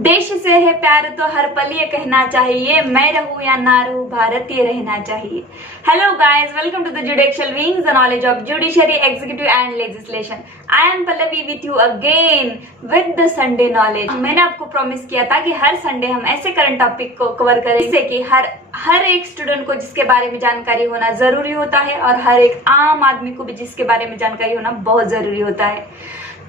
देश से है प्यार तो हर पल ये कहना चाहिए, मैं रहूं या ना रहूं भारतीय रहना चाहिए। Hello guys, welcome to the judicial wings, the knowledge of judiciary, executive and legislation. I am Pallavi with you again with the Sunday knowledge. मैंने आपको प्रॉमिस किया था कि हर संडे हम ऐसे करंट टॉपिक को कवर करें जिससे कि हर एक स्टूडेंट को जिसके बारे में जानकारी होना जरूरी होता है और हर एक आम आदमी को भी जिसके बारे में जानकारी होना बहुत जरूरी होता है।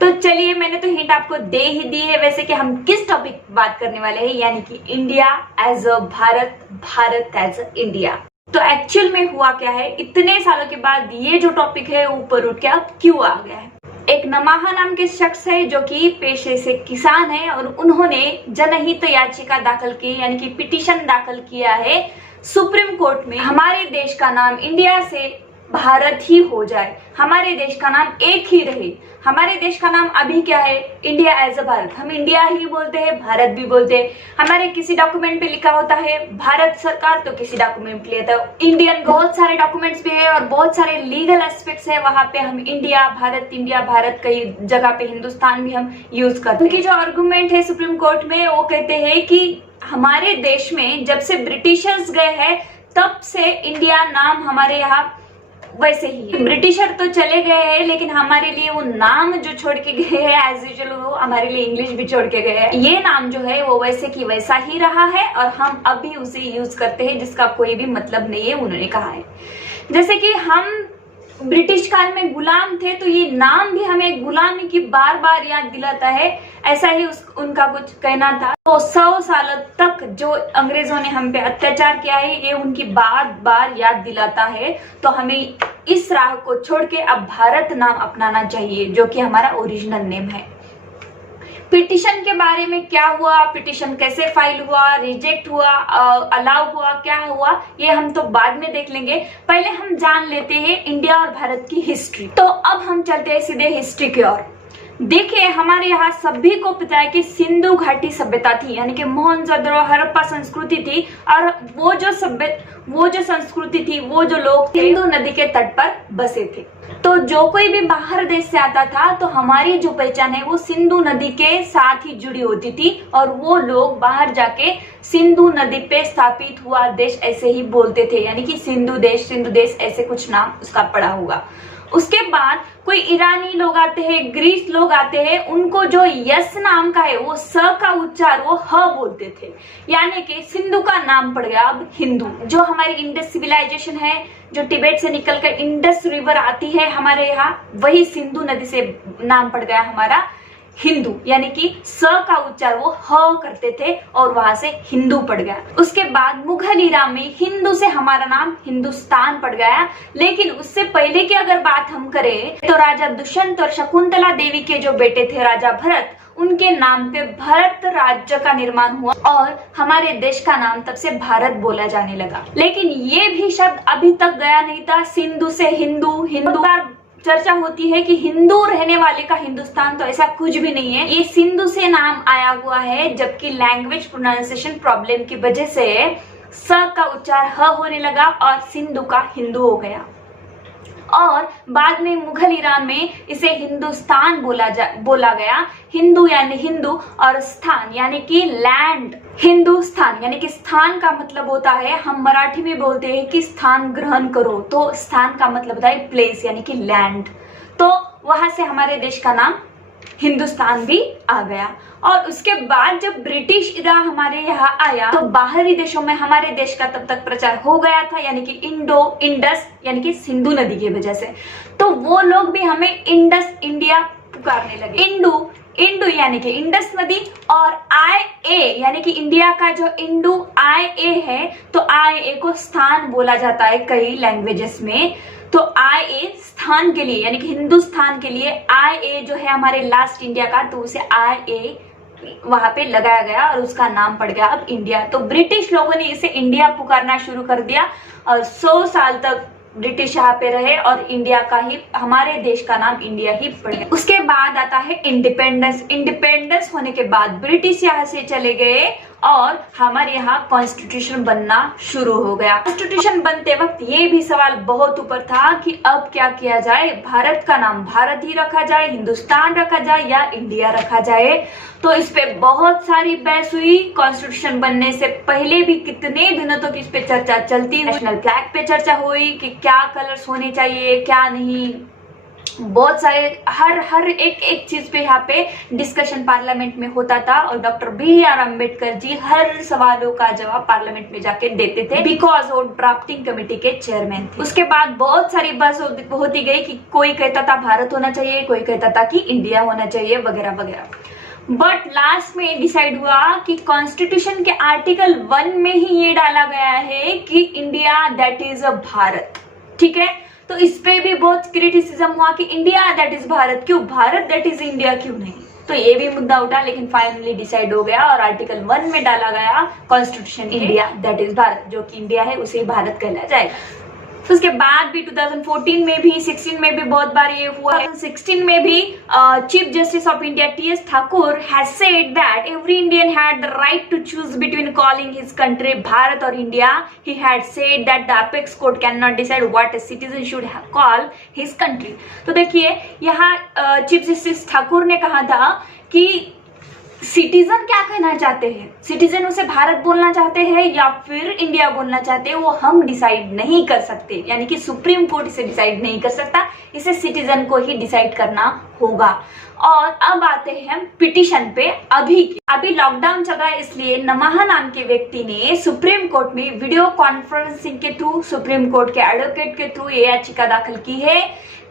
तो चलिए, मैंने तो हिंट आपको दे ही दी है वैसे कि हम किस टॉपिक बात करने वाले हैं, यानी कि India as a Bharat, Bharat as a India. तो एक्चुअल में हुआ क्या है, इतने सालों के बाद ये जो टॉपिक है ऊपर उठ के अब क्यों आ गया है। एक नमाहा नाम के शख्स है जो कि पेशे से किसान है और उन्होंने जनहित याचिका दाखिल की, यानी कि पिटीशन दाखिल किया है सुप्रीम कोर्ट में। हमारे देश का नाम इंडिया से भारत ही हो जाए, हमारे देश का नाम एक ही रहे। हमारे देश का नाम अभी क्या है, इंडिया एज अ भारत। हम इंडिया ही बोलते हैं, भारत भी बोलते हैं। हमारे किसी डॉक्यूमेंट पे लिखा होता है भारत सरकार, तो किसी डॉक्यूमेंट पे लिखा है इंडियन। बहुत सारे डॉक्यूमेंट्स भी है और बहुत सारे लीगल एस्पेक्ट्स है, वहां पे हम इंडिया भारत, कई जगह पे हिंदुस्तान भी हम यूज करते हैं। उनकी जो आर्गुमेंट है सुप्रीम कोर्ट में, वो कहते हैं कि हमारे देश में जब से ब्रिटिशर्स गए हैं तब से इंडिया नाम हमारे यहाँ वैसे ही है। ब्रिटिशर तो चले गए हैं लेकिन हमारे लिए वो नाम जो छोड़ के गए हैं एज यूजुअल वो हमारे लिए इंग्लिश भी छोड़ के गए हैं। ये नाम जो है वो वैसे की वैसा ही रहा है और हम अभी उसे यूज करते हैं जिसका कोई भी मतलब नहीं है, उन्होंने कहा है। जैसे कि हम ब्रिटिश काल में गुलाम थे तो ये नाम भी हमें गुलामी की बार बार याद दिलाता है, ऐसा ही उनका कुछ कहना था। तो 100 साल तक जो अंग्रेजों ने हम पे अत्याचार किया है ये उनकी बार बार याद दिलाता है। तो हमें इस राह को छोड़ के अब भारत नाम अपनाना चाहिए जो कि हमारा ओरिजिनल नेम है। पिटिशन के बारे में क्या हुआ, पिटिशन कैसे फाइल हुआ, रिजेक्ट हुआ, अलाउ हुआ, क्या हुआ, ये हम तो बाद में देख लेंगे। पहले हम जान लेते हैं इंडिया और भारत की हिस्ट्री। तो अब हम चलते हैं सीधे हिस्ट्री की ओर। देखिए, हमारे यहाँ सभी को पता है कि सिंधु घाटी सभ्यता थी, यानी कि मोहनजोदड़ो हड़प्पा संस्कृति थी। और वो जो संस्कृति थी, वो जो लोग सिंधु नदी के तट पर बसे थे। तो जो कोई भी बाहर देश से आता था तो हमारी जो पहचान है वो सिंधु नदी के साथ ही जुड़ी होती थी और वो लोग बाहर जाके सिंधु नदी पे स्थापित हुआ देश ऐसे ही बोलते थे, यानी कि सिंधु देश ऐसे कुछ नाम उसका पड़ा हुआ। उसके बाद कोई ईरानी लोग आते हैं, ग्रीस लोग आते हैं, उनको जो यस नाम का है वो स का उच्चार वो ह बोलते थे, यानी कि सिंधु का नाम पड़ गया अब हिंदू। जो हमारी इंडस सिविलाइजेशन है, जो तिब्बत से निकलकर इंडस रिवर आती है हमारे यहाँ, वही सिंधु नदी से नाम पड़ गया हमारा हिंदू, यानी कि स का उच्चार वो ह करते थे और वहां से हिंदू पड़ गया। उसके बाद मुगल इरा में हिंदू से हमारा नाम हिंदुस्तान पड़ गया। लेकिन उससे पहले की अगर बात हम करें तो राजा दुष्यंत और शकुंतला देवी के जो बेटे थे राजा भरत, उनके नाम पे भारत राज्य का निर्माण हुआ और हमारे देश का नाम तब से भारत बोला जाने लगा। लेकिन ये भी शब्द अभी तक गया नहीं था सिंधु से हिंदू। चर्चा होती है कि हिंदू रहने वाले का हिंदुस्तान, तो ऐसा कुछ भी नहीं है। ये सिंधु से नाम आया हुआ है, जबकि लैंग्वेज प्रोनाउंसिएशन प्रॉब्लम की वजह से स का उच्चार ह होने लगा और सिंधु का हिंदू हो गया। और बाद में मुगल ईरान में इसे हिंदुस्तान बोला गया। हिंदू यानी हिंदू और स्थान यानी कि लैंड। हिंदुस्तान यानी कि स्थान का मतलब होता है, हम मराठी में बोलते हैं कि स्थान ग्रहण करो, तो स्थान का मतलब होता है प्लेस यानी कि लैंड। तो वहां से हमारे देश का नाम हिंदुस्तान भी आ गया। और उसके बाद जब ब्रिटिश इरा हमारे यहाँ आया तो बाहरी देशों में हमारे देश का तब तक प्रचार हो गया था, यानी कि इंडस यानी कि सिंधु नदी की वजह से। तो वो लोग भी हमें इंडस इंडिया पुकारने लगे। इंडू यानी कि इंडस नदी और IA यानी कि इंडिया का जो इंडू IA है, तो IA को स्थान बोला जाता है कई लैंग्वेजेस में। तो IA स्थान के लिए यानी कि हिंदुस्तान के लिए IA जो है हमारे लास्ट इंडिया का, तो उसे IA वहां पे लगाया गया और उसका नाम पड़ गया अब इंडिया। तो ब्रिटिश लोगों ने इसे इंडिया पुकारना शुरू कर दिया और 100 साल तक ब्रिटिश यहाँ पे रहे और इंडिया का ही, हमारे देश का नाम इंडिया ही पड़ गया। उसके बाद आता है इंडिपेंडेंस। इंडिपेंडेंस होने के बाद ब्रिटिश यहाँ से चले गए और हमारे यहाँ कॉन्स्टिट्यूशन बनना शुरू हो गया। कॉन्स्टिट्यूशन बनते वक्त ये भी सवाल बहुत ऊपर था कि अब क्या किया जाए, भारत का नाम भारत ही रखा जाए, हिंदुस्तान रखा जाए या इंडिया रखा जाए। तो इस पे बहुत सारी बहस हुई। कॉन्स्टिट्यूशन बनने से पहले भी कितने दिनों तक इस पे चर्चा चलती। नेशनल फ्लैग पे चर्चा हुई कि क्या कलर्स होने चाहिए क्या नहीं, बहुत सारे हर एक चीज पे यहाँ पे डिस्कशन पार्लियामेंट में होता था और डॉक्टर BR अम्बेडकर जी हर सवालों का जवाब पार्लियामेंट में जाके देते थे, बिकॉज वो ड्राफ्टिंग कमेटी के चेयरमैन थे। उसके बाद बहुत सारी बहस होती गई कि कोई कहता था भारत होना चाहिए, कोई कहता था कि इंडिया होना चाहिए, वगैरह वगैरह। बट लास्ट में डिसाइड हुआ कि कॉन्स्टिट्यूशन के आर्टिकल 1 में ही ये डाला गया है कि India that is a Bharat. ठीक है, तो इस पे भी बहुत क्रिटिसिज्म हुआ कि इंडिया दैट इज भारत क्यों, भारत दैट इज इंडिया क्यों नहीं। तो ये भी मुद्दा उठा, लेकिन फाइनली डिसाइड हो गया और आर्टिकल 1 में डाला गया constitution India that is Bharat, जो कि इंडिया है उसे भारत कहला जाएगा। तो उसके बाद भी 2014 में भी 16 में भी बहुत बार ये हुआ। 2016 में भी chief justice of India TS Thakur has said that every Indian had the right to choose between calling his country Bharat और India. He had said that the apex court can not decide what a citizen should call his country. तो देखिए यहाँ chief justice Thakur ने कहा था कि citizen क्या कहना चाहते हैं, सिटीजन उसे भारत बोलना चाहते हैं या फिर इंडिया बोलना चाहते हैं, वो हम डिसाइड नहीं कर सकते। यानी कि सुप्रीम कोर्ट इसे डिसाइड नहीं कर सकता, इसे सिटीजन को ही डिसाइड करना होगा। और अब आते हैं हम पिटीशन पे। अभी लॉकडाउन चल रहा है, इसलिए नमहा नाम के व्यक्ति ने सुप्रीम कोर्ट में वीडियो कॉन्फ्रेंसिंग के थ्रू सुप्रीम कोर्ट के एडवोकेट के थ्रू ये याचिका दाखिल की है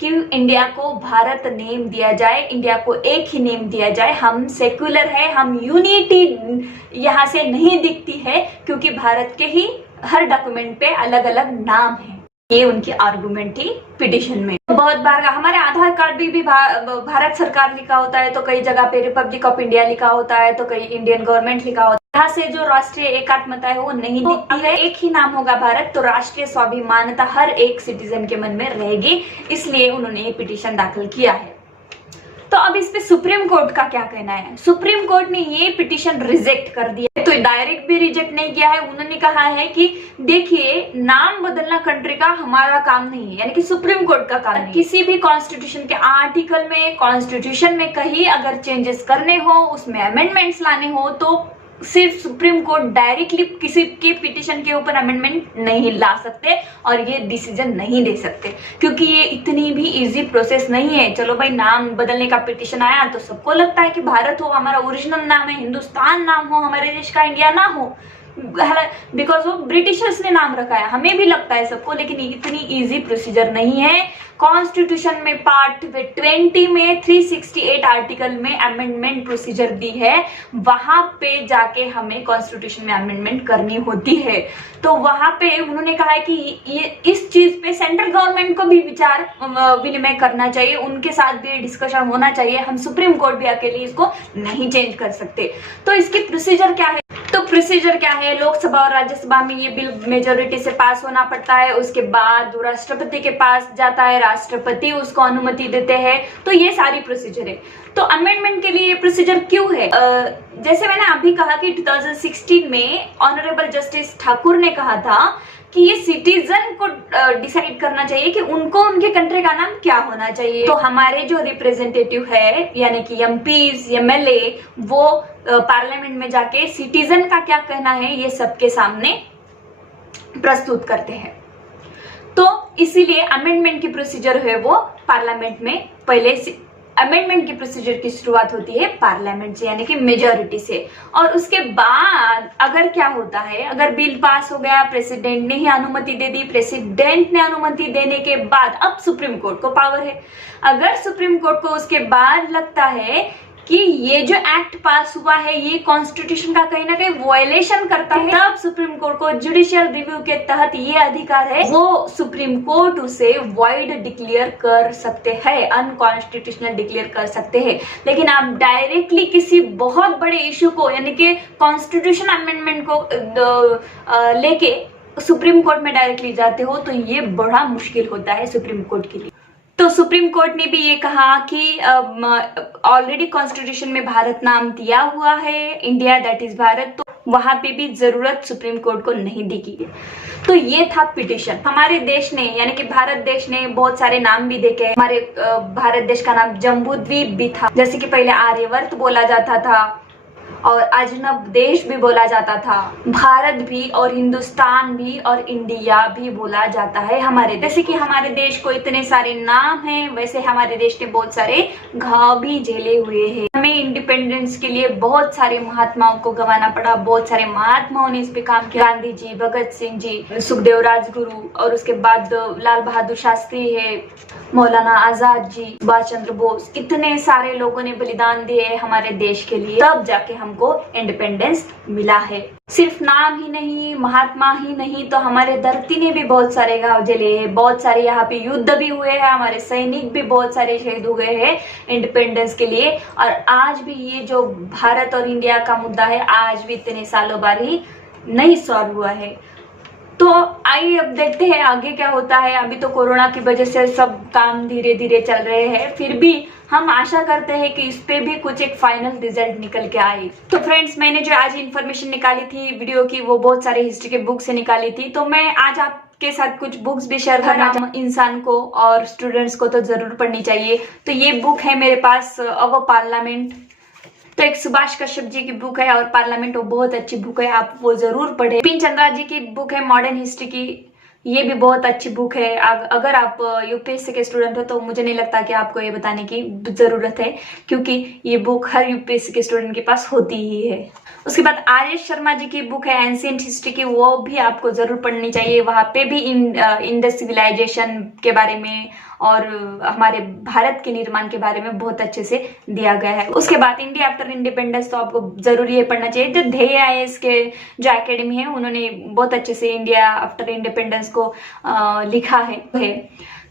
कि इंडिया को भारत नेम दिया जाए, इंडिया को एक ही नेम दिया जाए। हम सेक्युलर है, हम यूनिटी यहाँ से नहीं दिखती है क्योंकि भारत के ही हर डॉक्यूमेंट पे अलग अलग नाम है। ये उनकी आर्गुमेंट थी पिटीशन में। बहुत बार हमारे आधार कार्ड भी भारत सरकार लिखा होता है, तो कई जगह पे रिपब्लिक ऑफ इंडिया लिखा होता है, तो कई इंडियन गवर्नमेंट लिखा होता है। यहाँ से जो राष्ट्रीय एकात्मता है वो नहीं दिखती है। एक ही नाम होगा भारत, तो राष्ट्रीय स्वाभिमानता हर एक सिटीजन के मन में रहेगी, इसलिए उन्होंने ये पिटीशन दाखिल किया है। तो अब इस पे सुप्रीम कोर्ट का क्या कहना है। सुप्रीम कोर्ट ने ये पिटीशन रिजेक्ट कर दिया, तो डायरेक्ट भी रिजेक्ट नहीं किया है। उन्होंने कहा है कि देखिए, नाम बदलना कंट्री का हमारा काम नहीं है, यानी कि सुप्रीम कोर्ट का काम नहीं। किसी भी कॉन्स्टिट्यूशन के आर्टिकल में, कॉन्स्टिट्यूशन में कहीं अगर चेंजेस करने हो, उसमें अमेंडमेंट्स लाने हो, तो सिर्फ सुप्रीम कोर्ट डायरेक्टली किसी के पिटीशन के ऊपर अमेंडमेंट नहीं ला सकते और ये डिसीजन नहीं दे सकते, क्योंकि ये इतनी भी इजी प्रोसेस नहीं है। चलो भाई, नाम बदलने का पिटीशन आया तो सबको लगता है कि भारत हो, हमारा ओरिजिनल नाम है, हिंदुस्तान नाम हो, हमारे देश का इंडिया ना हो, बिकॉज वो ब्रिटिशर्स ने नाम रखा है, हमें भी लगता है सबको, लेकिन इतनी इजी प्रोसीजर नहीं है। कॉन्स्टिट्यूशन में पार्ट 20 में 368 आर्टिकल में अमेंडमेंट प्रोसीजर दी है, वहां पे जाके हमें कॉन्स्टिट्यूशन में अमेंडमेंट करनी होती है। तो वहां पे उन्होंने कहा है कि ये इस चीज पे सेंट्रल गवर्नमेंट को भी विचार विनिमय करना चाहिए, उनके साथ भी डिस्कशन होना चाहिए। हम सुप्रीम कोर्ट भी अकेले इसको नहीं चेंज कर सकते। तो इसकी प्रोसीजर क्या है? तो प्रोसीजर क्या है? लोकसभा और राज्यसभा में ये बिल मेजोरिटी से पास होना पड़ता है, उसके बाद राष्ट्रपति के पास जाता है, राष्ट्रपति उसको अनुमति देते हैं। तो ये सारी प्रोसीजर है। तो अमेंडमेंट के लिए ये प्रोसीजर क्यों है? जैसे मैंने अभी कहा कि 2016 में ऑनरेबल जस्टिस ठाकुर ने कहा था कि ये सिटीजन को डिसाइड करना चाहिए कि उनको उनके कंट्री का नाम क्या होना चाहिए। तो हमारे जो रिप्रेजेंटेटिव है, यानी कि MPs, MLA, वो पार्लियामेंट में जाके सिटीजन का क्या कहना है ये सबके सामने प्रस्तुत करते हैं। तो इसीलिए अमेंडमेंट की प्रोसीजर है वो पार्लियामेंट में पहले अमेंडमेंट की प्रोसीजर की शुरुआत होती है पार्लियामेंट से, यानी कि मेजॉरिटी से। और उसके बाद अगर क्या होता है, अगर बिल पास हो गया, प्रेसिडेंट ने ही अनुमति दे दी, प्रेसिडेंट ने अनुमति देने के बाद अब सुप्रीम कोर्ट को पावर है। अगर सुप्रीम कोर्ट को उसके बाद लगता है कि ये जो एक्ट पास हुआ है ये कॉन्स्टिट्यूशन का कहीं ना कहीं वायलेशन करता है, तब सुप्रीम कोर्ट को जुडिशियल रिव्यू के तहत ये अधिकार है, वो सुप्रीम कोर्ट उसे वॉइड डिक्लेयर कर सकते हैं, अनकॉन्स्टिट्यूशनल डिक्लेयर कर सकते हैं। लेकिन आप डायरेक्टली किसी बहुत बड़े इश्यू को, यानी कि कॉन्स्टिट्यूशन अमेंडमेंट को लेके सुप्रीम कोर्ट में डायरेक्टली जाते हो, तो ये बड़ा मुश्किल होता है सुप्रीम कोर्ट के लिए। तो सुप्रीम कोर्ट ने भी ये कहा कि ऑलरेडी कॉन्स्टिट्यूशन में भारत नाम दिया हुआ है, इंडिया दैट इज भारत, तो वहां पे भी जरूरत सुप्रीम कोर्ट को नहीं दिखी। तो ये था पिटिशन। हमारे देश ने यानी कि भारत देश ने बहुत सारे नाम भी देखे। हमारे भारत देश का नाम जम्बूद्वीप भी था, जैसे कि पहले आर्यवर्त बोला जाता था और अजनब देश भी बोला जाता था। भारत भी और हिंदुस्तान भी और इंडिया भी बोला जाता है हमारे। जैसे कि हमारे देश को इतने सारे नाम हैं, वैसे हमारे देश ने बहुत सारे घाव भी झेले हुए हैं। हमें इंडिपेंडेंस के लिए बहुत सारे महात्माओं को गंवाना पड़ा, बहुत सारे महात्माओं ने इस पे काम किया। गांधी जी, भगत सिंह जी, सुखदेव राजगुरु और उसके बाद लाल बहादुर शास्त्री है, मौलाना आजाद जी, सुभाष चंद्र बोस, इतने सारे लोगों ने बलिदान दिए हमारे देश के लिए, तब जाके हमको इंडिपेंडेंस मिला है। सिर्फ नाम ही नहीं, महात्मा ही नहीं, तो हमारे धरती ने भी बहुत सारे घाव झेले हैं, बहुत सारे यहाँ पे युद्ध भी हुए हैं, हमारे सैनिक भी बहुत सारे शहीद हुए हैं इंडिपेंडेंस के लिए। और आज भी ये जो भारत और इंडिया का मुद्दा है, आज भी इतने सालों बाद ही नहीं सॉल्व हुआ है। तो आइए अब देखते हैं आगे क्या होता है। अभी तो कोरोना की वजह से सब काम धीरे धीरे चल रहे हैं, फिर भी हम आशा करते हैं कि इस पे भी कुछ एक फाइनल रिजल्ट निकल के आए। तो फ्रेंड्स, मैंने जो आज इन्फॉर्मेशन निकाली थी वीडियो की, वो बहुत सारे हिस्ट्री के बुक से निकाली थी। तो मैं आज आपके साथ कुछ बुक्स भी शेयर करना चाहूँ। इंसान को और स्टूडेंट्स को तो जरूर पढ़नी चाहिए। तो ये बुक है मेरे पास, अवर पार्लियामेंट। तो एक सुभाष कश्यप जी की बुक है और पार्लियामेंट, वो बहुत अच्छी बुक है, आप वो जरूर पढ़े। बिपिन चंद्रा जी की बुक है मॉडर्न हिस्ट्री की, ये भी बहुत अच्छी बुक है। अगर आप यूपीएससी के स्टूडेंट हो तो मुझे नहीं लगता कि आपको ये बताने की जरूरत है, क्योंकि ये बुक हर यूपीएससी के स्टूडेंट के पास होती ही है। उसके बाद आर.एस. शर्मा जी की बुक है एंशिएंट हिस्ट्री की, वो भी आपको जरूर पढ़नी चाहिए। वहां पे भी इंडस सिविलाइजेशन के बारे में और हमारे भारत के निर्माण के बारे में बहुत अच्छे से दिया गया है। उसके बाद इंडिया आफ्टर इंडिपेंडेंस, तो आपको जरूर ये पढ़ना चाहिए। जो ध्येय आईएएस के जो एकेडमी है, उन्होंने बहुत अच्छे से इंडिया आफ्टर इंडिपेंडेंस को लिखा है।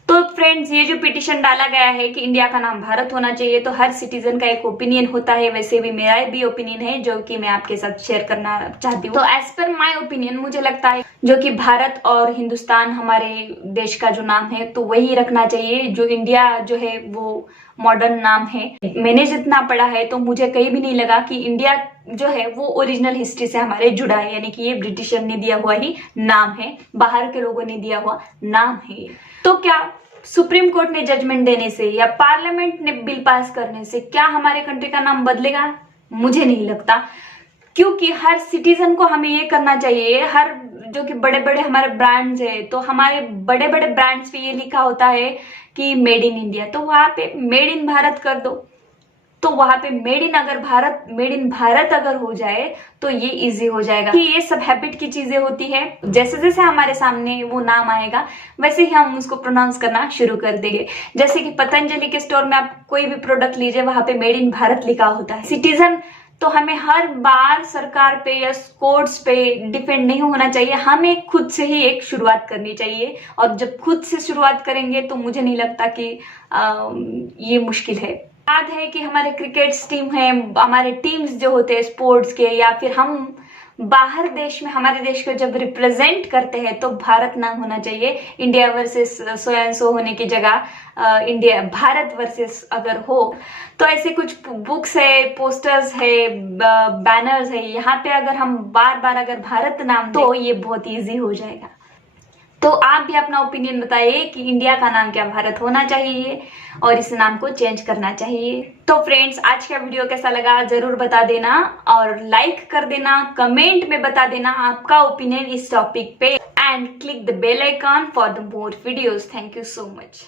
तो फ्रेंड्स, ये जो पिटिशन डाला गया है कि इंडिया का नाम भारत होना चाहिए, तो हर सिटीजन का एक ओपिनियन होता है, वैसे भी मेरा भी ओपिनियन है जो कि मैं आपके साथ शेयर करना चाहती हूँ। तो एज पर माय ओपिनियन मुझे लगता है जो कि भारत और हिंदुस्तान हमारे देश का जो नाम है, तो वही रखना चाहिए। जो इंडिया जो है वो मॉडर्न नाम है। मैंने जितना पढ़ा है तो मुझे कहीं भी नहीं लगा कि इंडिया जो है वो ओरिजिनल हिस्ट्री से हमारे जुड़ा है, यानी कि ये ब्रिटिशर ने दिया हुआ ही नाम है, बाहर के लोगों ने दिया हुआ नाम है। तो क्या सुप्रीम कोर्ट ने जजमेंट देने से या पार्लियामेंट ने बिल पास करने से क्या हमारे कंट्री का नाम बदलेगा? मुझे नहीं लगता, क्योंकि हर सिटीजन को हमें ये करना चाहिए। हर जो कि बड़े बड़े हमारे ब्रांड्स है, तो हमारे बड़े बड़े ब्रांड्स पे ये लिखा होता है कि मेड इन इंडिया, तो वहां पे मेड इन भारत कर दो। तो वहां पे मेड इन भारत अगर हो जाए तो ये इजी हो जाएगा। कि ये सब हैबिट की चीजें होती है, जैसे जैसे हमारे सामने वो नाम आएगा वैसे ही हम उसको प्रोनाउंस करना शुरू कर देंगे। जैसे कि पतंजलि के स्टोर में आप कोई भी प्रोडक्ट लीजिए, वहां पे मेड इन भारत लिखा होता है। सिटीजन तो हमें हर बार सरकार पे या कोर्ट्स पे डिपेंड नहीं होना चाहिए, हमें खुद से ही एक शुरुआत करनी चाहिए। और जब खुद से शुरुआत करेंगे तो मुझे नहीं लगता कि ये मुश्किल है। याद है कि हमारे क्रिकेट टीम है, हमारे टीम्स जो होते हैं स्पोर्ट्स के, या फिर हम बाहर देश में हमारे देश को जब रिप्रेजेंट करते हैं तो भारत नाम होना चाहिए। India versus so and so होने की जगह इंडिया भारत वर्सेस अगर हो, तो ऐसे कुछ बुक्स है, पोस्टर्स है, बैनर्स है, यहाँ पे अगर हम बार बार अगर भारत नाम तो ये बहुत इजी हो जाएगा। तो आप भी अपना ओपिनियन बताइए कि इंडिया का नाम क्या भारत होना चाहिए और इस नाम को चेंज करना चाहिए। तो फ्रेंड्स, आज का वीडियो कैसा लगा जरूर बता देना और लाइक कर देना, कमेंट में बता देना आपका ओपिनियन इस टॉपिक पे, and click the bell icon for the more videos. Thank you so much.